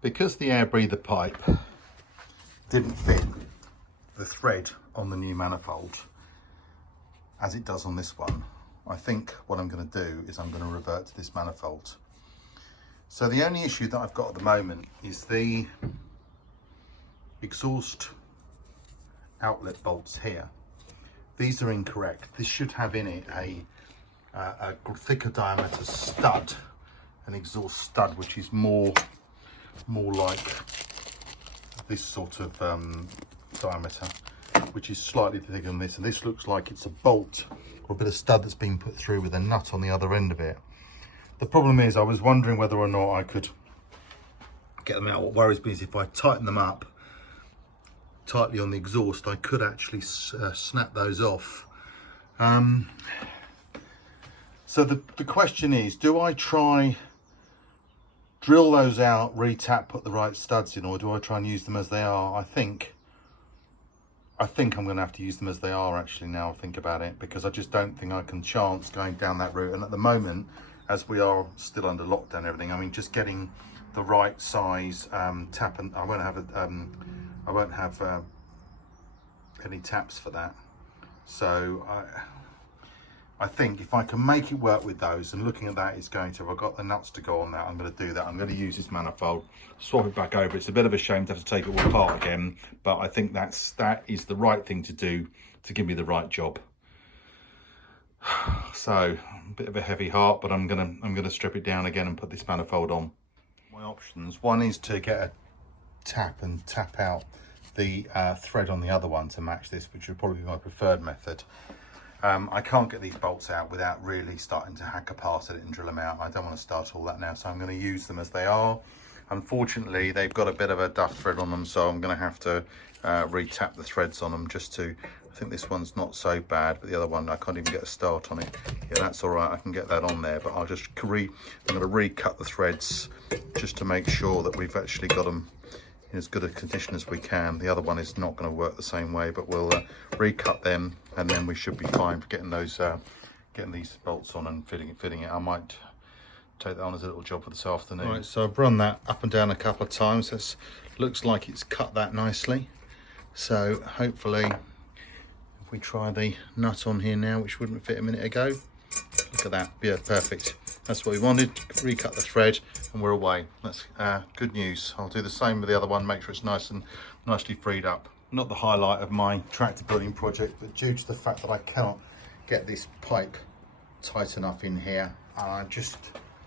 Because the air breather pipe didn't fit the thread on the new manifold as it does on this one, I think what I'm going to do is I'm going to revert to this manifold. So the only issue that I've got at the moment is the exhaust outlet bolts here. These are incorrect. This should have in it a thicker diameter stud, an exhaust stud, which is more like this sort of diameter, which is slightly thicker than this, and this looks like it's a bolt or a bit of stud that's been put through with a nut on the other end of it. The problem is I was wondering whether or not I could get them out. What worries me is if I tighten them up tightly on the exhaust, I could actually snap those off. So the question is, do I try drill those out, re-tap, put the right studs in, or do I try and use them as they are? I think I'm going to have to use them as they are, actually, now I think about it, because I just don't think I can chance going down that route. And at the moment, as we are still under lockdown and everything, I mean, just getting the right size tap, and I won't have any taps for that. So I think if I can make it work with those, and looking at that, it's going to, if I've got the nuts to go on that, I'm going to do that. I'm going to use this manifold, swap it back over. It's a bit of a shame to have to take it all apart again, but I think that is the right thing to do to give me the right job. So a bit of a heavy heart, but I'm gonna strip it down again and put this manifold on. My options: one is to get a tap out the thread on the other one to match this, which would probably be my preferred method. I can't get these bolts out without really starting to hack apart at it and drill them out. I don't want to start all that now, so I'm going to use them as they are. Unfortunately, they've got a bit of a duff thread on them, so I'm going to have to re-tap the threads on them just to, I think this one's not so bad, but the other one I can't even get a start on it. Yeah, that's all right, I can get that on there, but I'm going to recut the threads just to make sure that we've actually got them in as good a condition as we can. The other one is not going to work the same way, but we'll recut them, and then we should be fine for getting those getting these bolts on and fitting it. I might take that on as a little job for this afternoon. Right, so I've run that up and down a couple of times. It looks like it's cut that nicely. So hopefully, if we try the nut on here now, which wouldn't fit a minute ago, look at that. Yeah, perfect. That's what we wanted. Recut the thread and we're away. That's good news. I'll do the same with the other one, make sure it's nice and nicely freed up. Not the highlight of my tractor building project, but due to the fact that I cannot get this pipe tight enough in here, I'm just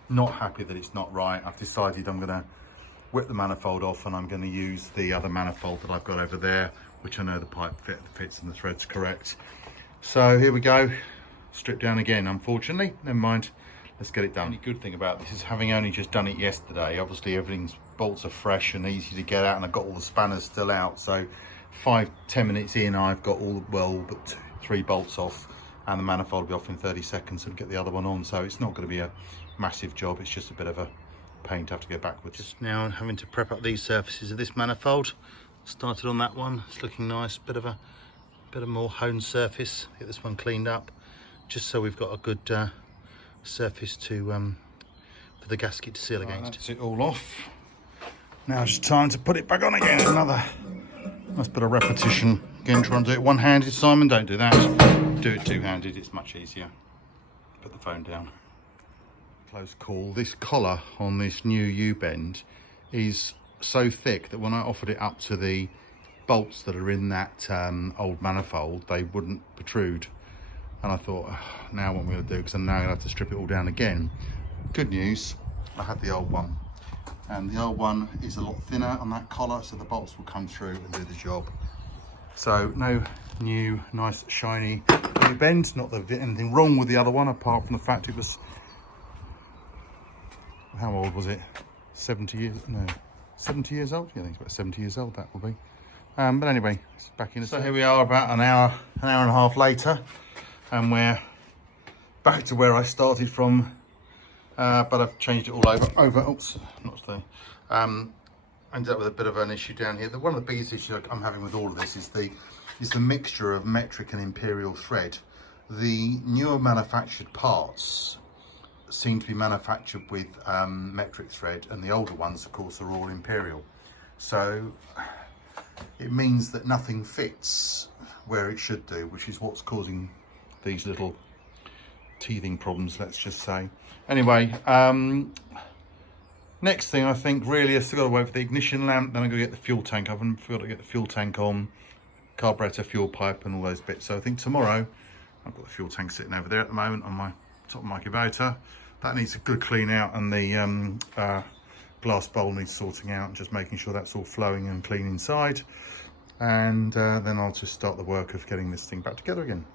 not happy that it's not right. I've decided I'm going to whip the manifold off, and I'm going to use the other manifold that I've got over there, which I know the pipe fits and the thread's correct. So here we go. Strip down again, unfortunately. Never mind. Let's get it done. The good thing about this is, having only just done it yesterday, obviously everything's bolts are fresh and easy to get out, and I've got all the spanners still out. So 5-10 minutes in, I've got all, well, but 3 bolts off, and the manifold will be off in 30 seconds and get the other one on. So it's not going to be a massive job. It's just a bit of a pain to have to go backwards. Just now I'm having to prep up these surfaces of this manifold. Started on that one. It's looking nice. Bit of more honed surface. Get this one cleaned up, just so we've got a good surface to for the gasket to seal against. That's it all off. Now it's time to put it back on again. Another nice bit of repetition. Again, try and do it one-handed, Simon. Don't do that. Do it two-handed. It's much easier. Put the phone down. Close call. This collar on this new U-bend is so thick that when I offered it up to the bolts that are in that old manifold, they wouldn't protrude. And I thought, now what I'm going to do, because I'm now going to have to strip it all down again. Good news, I had the old one, and the old one is a lot thinner on that collar, so the bolts will come through and do the job. So no new nice shiny U-bend. Not that there's anything wrong with the other one, apart from the fact it was, how old was it? 70 years, no, 70 years old? Yeah, I think it's about 70 years old, that will be. But anyway, it's back in. So here we are, about an hour and a half later, and we're back to where I started from, but I've changed it all over. Oops, not today. Ended up with a bit of an issue down here. One of the biggest issues I'm having with all of this is the mixture of metric and imperial thread. The newer manufactured parts seem to be manufactured with metric thread, and the older ones of course are all imperial. So it means that nothing fits where it should do, which is what's causing these little teething problems, let's just say. Anyway, next thing I think really is to go away for the ignition lamp, then I'm going to get the fuel tank. I haven't forgot to get the fuel tank on, carburetor, fuel pipe and all those bits. So I think tomorrow, I've got the fuel tank sitting over there at the moment on my top of my Kubota. That needs a good clean out, and the glass bowl needs sorting out and just making sure that's all flowing and clean inside. And then I'll just start the work of getting this thing back together again.